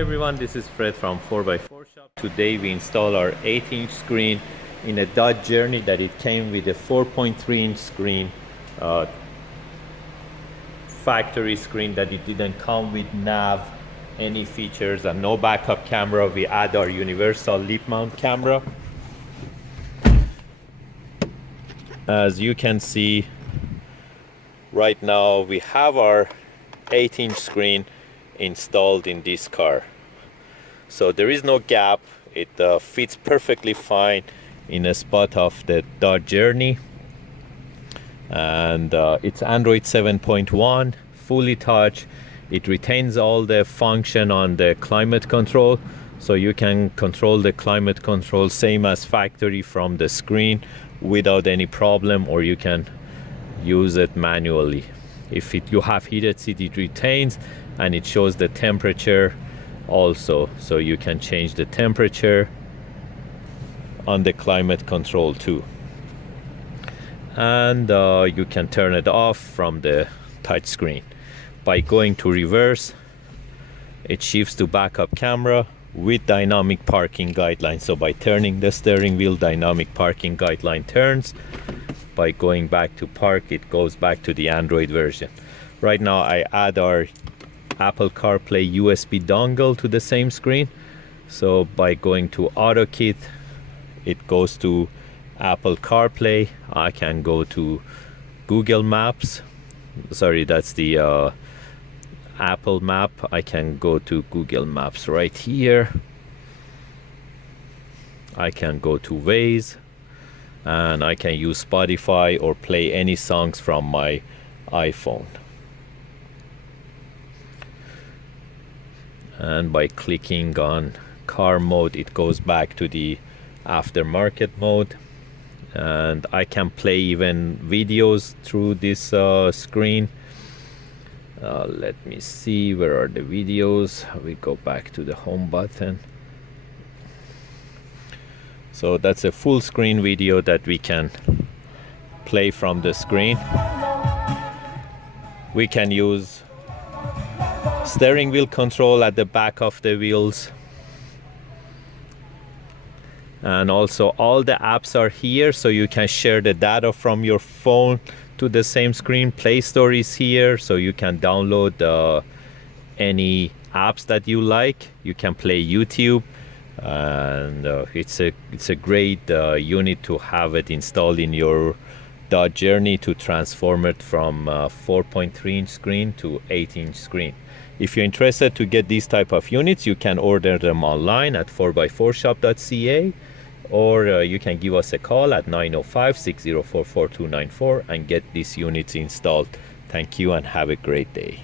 everyone, this is Fred from 4x4 Shop. Today we install our 8-inch screen in a Dodge Journey that it came with a 4.3-inch screen, factory screen that it didn't come with nav, any features, and no backup camera. We add our universal lip mount camera. As you can see right now, we have our 8-inch screen installed in this car, so there is no gap. It fits perfectly fine in a spot of the Dodge Journey, and it's Android 7.1, fully touch. It retains all the function on the climate control, so you can control the climate control same as factory from the screen without any problem, or you can use it manually. If you have heated seat, it retains, and it shows the temperature also, so you can change the temperature on the climate control too. And you can turn it off from the touch screen. By going to reverse, it shifts to backup camera with dynamic parking guideline. So by turning the steering wheel, dynamic parking guideline turns. By going back to park, it goes back to the Android version. Right now I add our Apple CarPlay USB dongle to the same screen. So by going to AutoKit, it goes to Apple CarPlay. I can go to Google Maps. Sorry, that's the Apple Map. I can go to Google Maps right here. I can go to Waze, and I can use Spotify or play any songs from my iPhone. And by clicking on car mode, it goes back to the aftermarket mode, and I can play even videos through this screen. Let me see, where are the videos? We go back to the home button. So that's a full screen video that we can play from the screen. We can use steering wheel control at the back of the wheels, and also all the apps are here, so you can share the data from your phone to the same screen. Play Store is here, so you can download any apps that you like. You can play YouTube, and it's a great unit to have it installed in your Dodge Journey to transform it from 4.3-inch screen to 8-inch screen. If you're interested to get these type of units, you can order them online at 4x4shop.ca, or you can give us a call at 905-604-4294 and get these units installed. Thank you and have a great day.